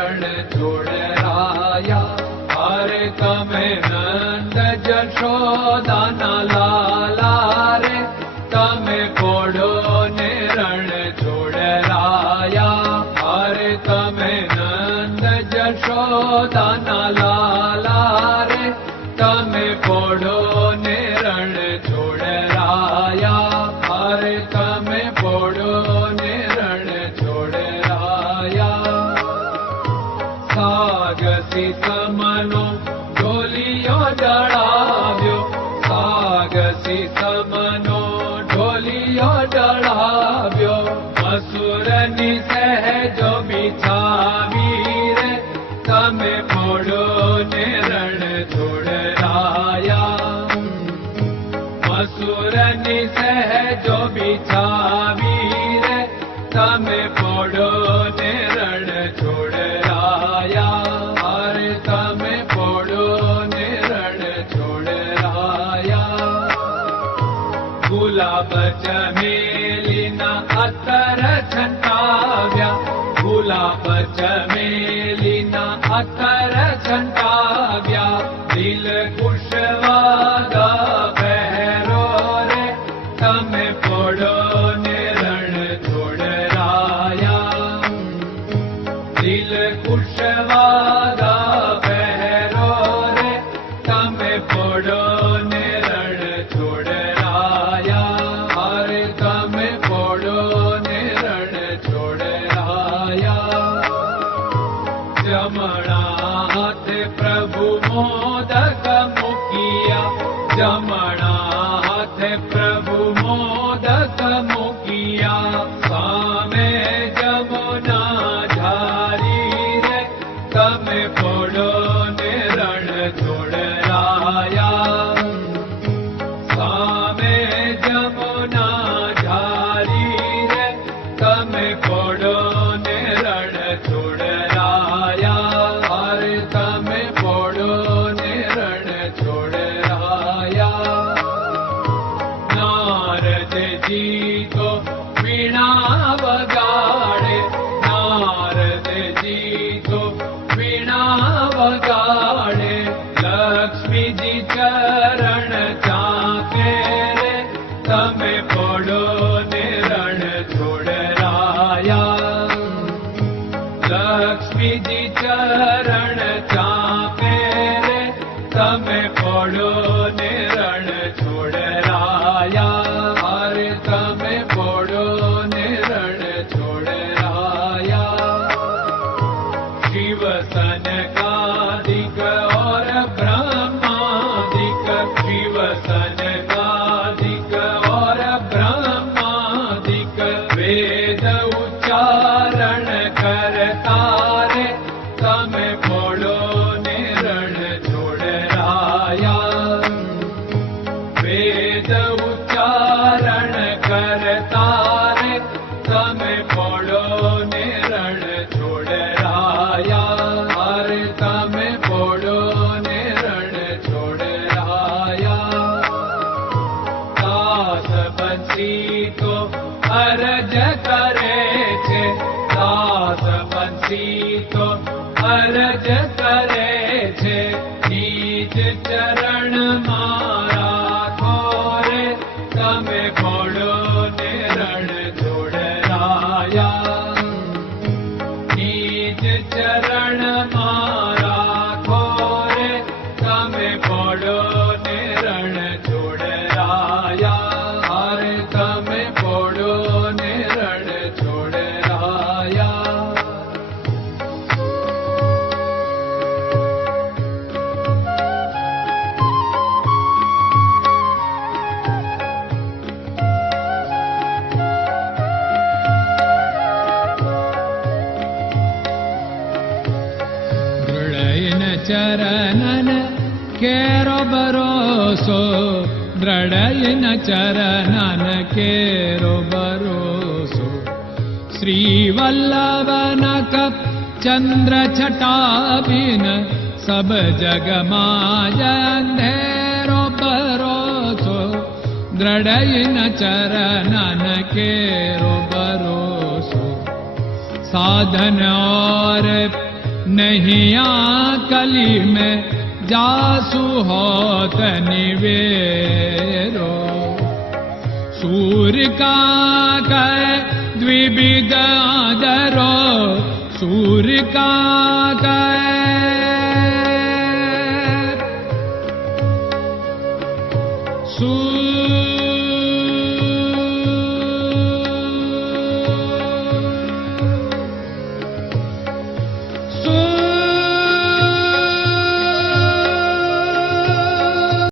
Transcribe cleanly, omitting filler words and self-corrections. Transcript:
रण छोड़राया। अरे तमे नंद जशोदाना लाला रे, तमे पोड़ो ने रण छोड़राया। अरे तमे नंद जशोदाना लाला रे, तमे पोड़ो ने रण छोड़राया। अरे तमे पोड़ो ने रण छोड़राया। सागसी समनो ढोलियो डळाव्यो, सागसी समनो ढोलियो डळाव्यो। असुरनी सहजो बिछावी रे, तमे पोड़ो ने रण छोड़राया। असुरनी सहजो बिछावी रे, तमे पोड़ो ने रण छोड़राया। अरे तमे पोड़ो ने रण छोड़राया। गुलाब चमेलीना अतर छंटाव्या, गुलाब चमेलीना अतर छंटाव्या। दिल कुशवादा बहरो रे, तमे पोड़ो ने रण छोड़राया। दिल कुशवादा बहरो रे, तमे पोड़ो ने रण छोड़राया। अरे तमे पोड़ो ने रण छोड़राया। जमणा हाथ प्रभु मोदक मुकिया, जमणा हाथ प्रभु मोदक मुकिया। सामे जमुना झारी रे, तमे पोड़ो ने रण छोड़राया। सामे जमुना झारी रे, तमे पोड़ो ने रण छोड़राया। अरे तमे पोड़ो ने रण छोड़राया। नारद जी तो वीणा वगाड़े, नारद जी तो वीणा वगाड़े। लक्ष्मी जी चरण चाके रे, तमे पोड़ो ने रण छोड़राया। लक्ष्मी जी चरण चाके रे, तमे पोड़ो ने रण छोड़राया। अरे तमे पोड़ो ने रण छोड़राया। शिव सनकादिक और ब्रह्मादिक, शिव सनकादिक और ब्रह्मादिक। वेद उच्चारण करता रे, तमे पोड़ो ने रण छोड़राया। वेद उच्चारण करता रे, तमे पोड़ो ने रण छोड़राया। अरे तमे पोड़ो ने रण छोड़राया। दास बंसी तो अरज करे छे, दास बंसी तो अरज करे छे। नीच चरण मारा खोरे, तमे पोड़ो ने रण छोड़राया। नीच चरण मारा खोरे, तमे पोड़ो ने रण छोड़राया। अरे तमे पोड़ो ने रण छोड़राया। चरणन केरो भरोसो, दृढ़यन चरणन केरो भरोसो। श्रीवल्लभन कप चंद्र छटाबिन, सब जग माया अंधेरो भरोसो। दृढ़यन चरणन केरो भरोसो। साधन और नहीं कली में जासु होत निवेरो। सूर्य का कह द्विविध आदरो, सूर्य का कह